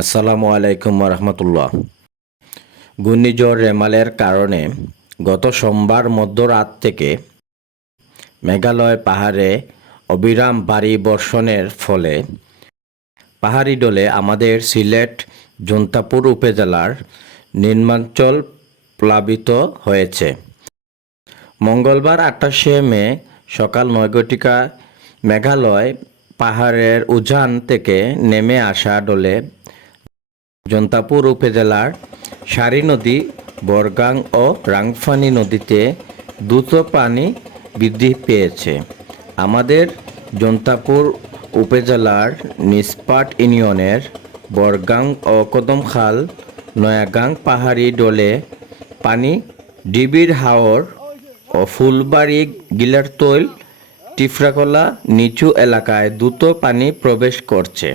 আসসালামু আলাইকুম রহমতুল্লাহ ঘূর্ণিঝড় রেমালের কারণে গত সোমবার মধ্যরাত থেকে মেঘালয় পাহাড়ে অবিরাম ভারী বর্ষণের ফলে পাহাড়ি ডলে আমাদের সিলেট, জন্তাপুর উপজেলার নির্মাঞ্চল প্লাবিত হয়েছে। মঙ্গলবার আটাশে মে সকাল নয় মেঘালয় পাহাড়ের উজান থেকে নেমে আসা ডলে জন্তাপুর উপজেলার সারি নদী, বরগাং ও রাংফানি নদীতে দ্রুত পানি বৃদ্ধি পেয়েছে। আমাদের জন্তাপুর উপজেলার নিসপাট ইউনিয়নের বরগাং ও কদমখাল নয়াগাং পাহাড়ি ডলে পানি ডিবির হাওর ও ফুলবাড়ি গিলারতৈল টিফরাকলা নিচু এলাকায় দ্রুত পানি প্রবেশ করছে।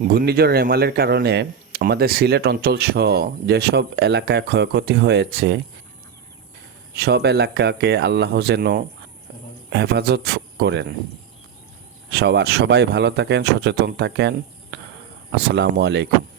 ঘূর্ণিঝড় রেমালের কারণে আমাদের সিলেট অঞ্চল সহ যেসব এলাকায় ক্ষয়ক্ষতি হয়েছে, সব এলাকাকে আল্লাহ যেন হেফাজত করেন। সবার সবাই ভালো থাকেন, সচেতন থাকেন। আসসালামু আলাইকুম।